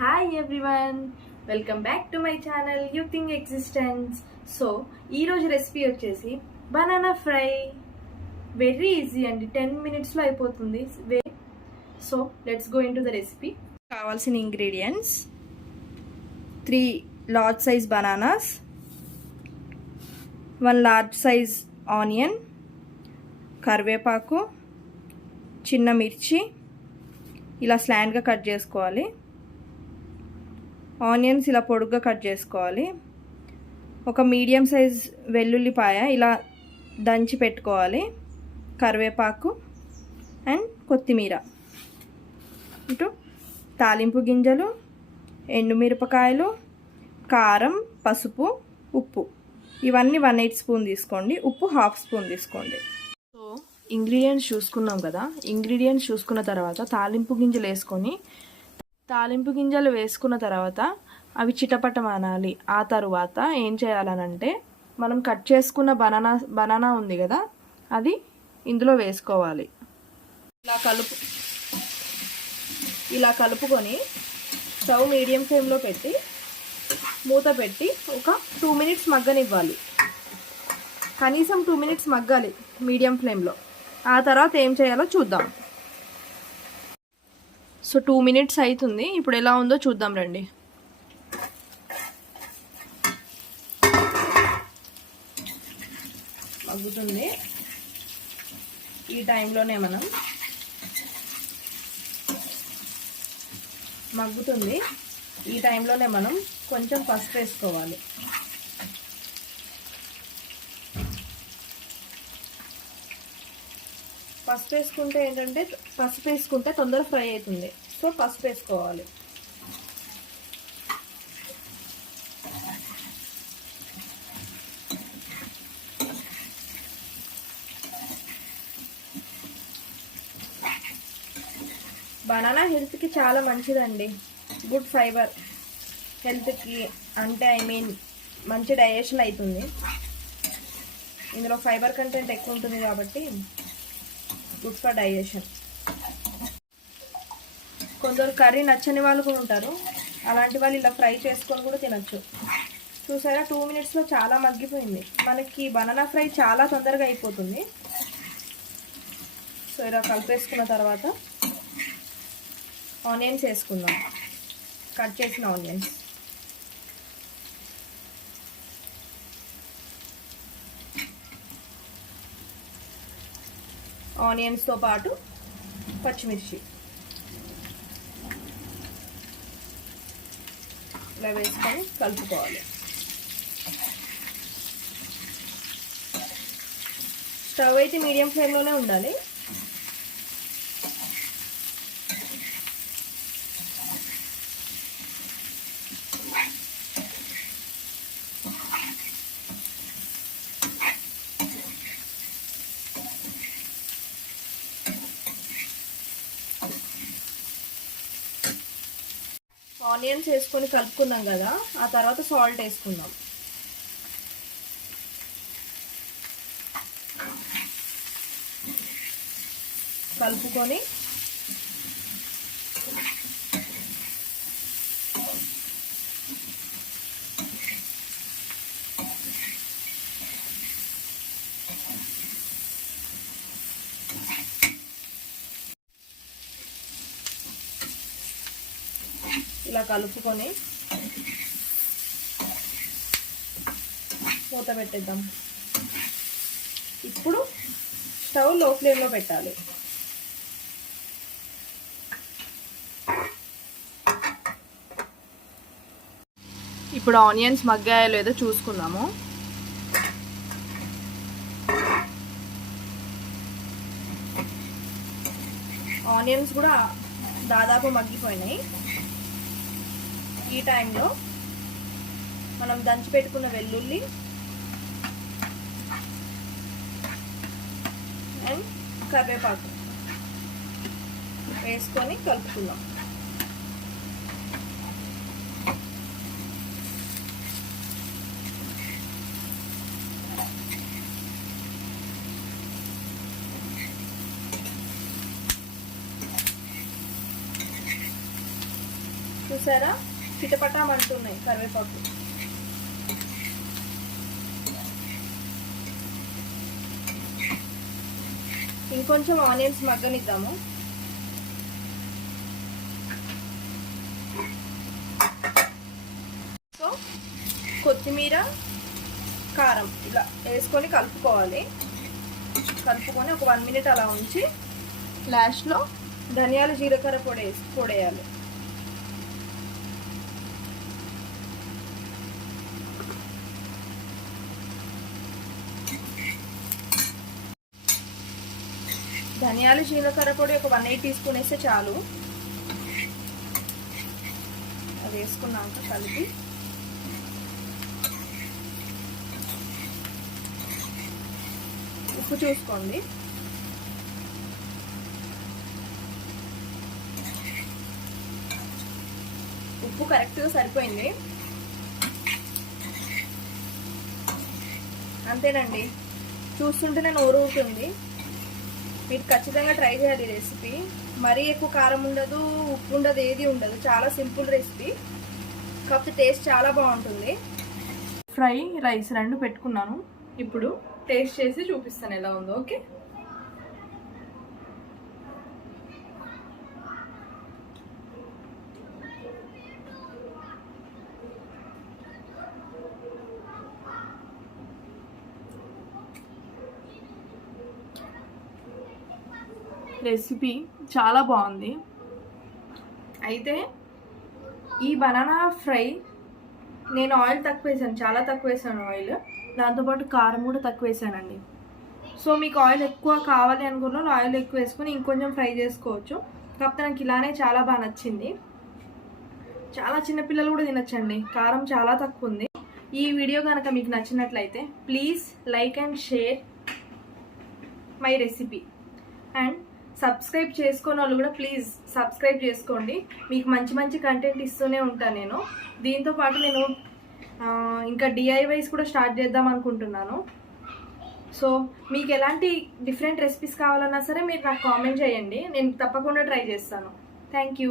Hi everyone, welcome back to my channel you think existence. So ఈరోజు recipe వచ్చేసి banana fry. Very easy అండి, 10 minutesలో అయిపోతుంది. So let's go into the recipe. కావాల్సిన ingredients: 3 large size bananas, 1 large size onion, కరివేపాకు, చిన్న మిర్చి ఇలా స్లాంట్గా కట్ చేసుకోవాలి. ఆనియన్స్ ఇలా పొడుగ్గా కట్ చేసుకోవాలి. ఒక మీడియం సైజ్ వెల్లుల్లిపాయ ఇలా దంచి పెట్టుకోవాలి. కరివేపాకు అండ్ కొత్తిమీర, ఇటు తాలింపు గింజలు, ఎండుమిరపకాయలు, కారం, పసుపు, ఉప్పు ఇవన్నీ 1/8 స్పూన్ తీసుకోండి. ఉప్పు 1/2 స్పూన్ తీసుకోండి. సో ఇంగ్రీడియంట్స్ చూసుకున్నాం కదా. ఇంగ్రీడియంట్స్ చూసుకున్న తర్వాత తాలింపు గింజలు వేసుకొని, తాలింపు గింజలు వేసుకున్న తర్వాత అవి చిటపటమానాలి. ఆ తర్వాత ఏం చేయాలనంటే, మనం కట్ చేసుకున్న బనానా ఉంది కదా, అది ఇందులో వేసుకోవాలి. ఇలా కలుపుకొని స్టవ్ మీడియం ఫ్లేమ్లో పెట్టి మూత పెట్టి ఒక 2 minutes మగ్గనివ్వాలి. కనీసం 2 minutes మగ్గాలి మీడియం ఫ్లేమ్లో. ఆ తర్వాత ఏం చేయాలో చూద్దాం. సో 2 minutes అవుతుంది. ఇప్పుడు ఎలా ఉందో చూద్దాం రండి. మగ్గుతుంది. ఈ టైంలోనే మనం కొంచెం పసుపు వేసుకోవాలి. పసుపు వేసుకుంటే తొందరగా ఫ్రై అవుతుంది. సో పసుపు వేసుకోవాలి. బనానా హెల్త్కి చాలా మంచిదండి. గుడ్ ఫైబర్ హెల్త్కి, అంటే మంచి డైజెషన్ అవుతుంది. ఇందులో ఫైబర్ కంటెంట్ ఎక్కువ ఉంటుంది కాబట్టి గుడ్ ఫర్ డైజెషన్. కొందరు కర్రీ నచ్చని వాళ్ళు కూడా ఉంటారు. అలాంటి వాళ్ళు ఇలా ఫ్రై చేసుకొని కూడా తినచ్చు. చూసారా, 2 minutesలో చాలా మగ్గిపోయింది. మనకి బనానా ఫ్రై చాలా తొందరగా అయిపోతుంది. సో ఇలా కలిపేసుకున్న తర్వాత ఆనియన్స్ వేసుకుందాం. కట్ చేసిన ఆనియన్స్, ఆనియన్స్తో పాటు పచ్చిమిర్చి ఇలా వేసుకొని కలుపుకోవాలి. స్టవ్ అయితే మీడియం ఫ్లేమ్లోనే ఉండాలి. ఆనియన్స్ వేసుకొని కలుపుకున్నాం కదా, ఆ తర్వాత సాల్ట్ వేసుకుందాం. కలుపుకొని ఇలా కలుపుకొని మూత పెట్టేద్దాం. ఇప్పుడు స్టవ్ లో ఫ్లేమ్లో పెట్టాలి. ఇప్పుడు ఆనియన్స్ మగ్గాయో లేదో చూసుకుందాము. ఆనియన్స్ కూడా దాదాపు మగ్గిపోయినాయి. ఈ టైంలో మనం దంచి పెట్టుకున్న వెల్లుల్లి అండ్ కరివేపాకు వేసుకొని కలుపుకుందాం. చూసారా చిటపటామంటున్నాయి కరివేపాకు. ఇంకొంచెం ఆనియన్స్ మగ్గనిద్దాము. సో కొత్తిమీర కారం ఇలా వేసుకొని కలుపుకోవాలి. కలుపుకొని ఒక 1 మినిట్ అలా ఉంచి లాస్ట్లో ధనియాలు జీలకర్ర పొడేయాలి. ధనియాలు జీలకర్ర పొడి ఒక 1/8 టీ స్పూన్ వేస్తే చాలు. అది వేసుకున్నాక కలిపి ఉప్పు చూసుకోండి. ఉప్పు కరెక్ట్గా సరిపోయింది. అంతేనండి, చూస్తుంటేనే నోరు ఊరుతుంది. మీరు ఖచ్చితంగా ట్రై చేయాలి ఈ రెసిపీ. మరీ ఎక్కువ కారం ఉండదు, ఉప్పు ఉండదు, ఏది ఉండదు. చాలా సింపుల్ రెసిపీ, కాకపోతే టేస్ట్ చాలా బాగుంటుంది. ఫ్రై రైస్ 2 పెట్టుకున్నాను. ఇప్పుడు టేస్ట్ చేసి చూపిస్తాను ఎలా ఉందో. ఓకే, రెసిపీ చాలా బాగుంది. అయితే ఈ బనానా ఫ్రై నేను ఆయిల్ తక్కువ వేసాను, చాలా తక్కువ వేసాను ఆయిల్. దాంతోపాటు కారం కూడా తక్కువ వేసానండి. సో మీకు ఆయిల్ ఎక్కువ కావాలి అనుకున్న ఆయిల్ ఎక్కువ వేసుకొని ఇంకొంచెం ఫ్రై చేసుకోవచ్చు. కాకపోతే నాకు ఇలానే చాలా బాగా నచ్చింది. చాలా చిన్నపిల్లలు కూడా తినచ్చండి, కారం చాలా తక్కువ ఉంది. ఈ వీడియో కనుక మీకు నచ్చినట్లయితే please like and share my recipe. And subscribe చేసుకున్న వాళ్ళు కూడా ప్లీజ్ సబ్స్క్రైబ్ చేసుకోండి. మీకు మంచి మంచి కంటెంట్ ఇస్తూనే ఉంటాను నేను. దీంతోపాటు నేను ఇంకా డిఐవైస్ కూడా స్టార్ట్ చేద్దాం అనుకుంటున్నాను. సో మీకు ఎలాంటి డిఫరెంట్ రెసిపీస్ కావాలన్నా సరే మీరు నాకు కామెంట్ చేయండి, నేను తప్పకుండా ట్రై చేస్తాను. Thank you.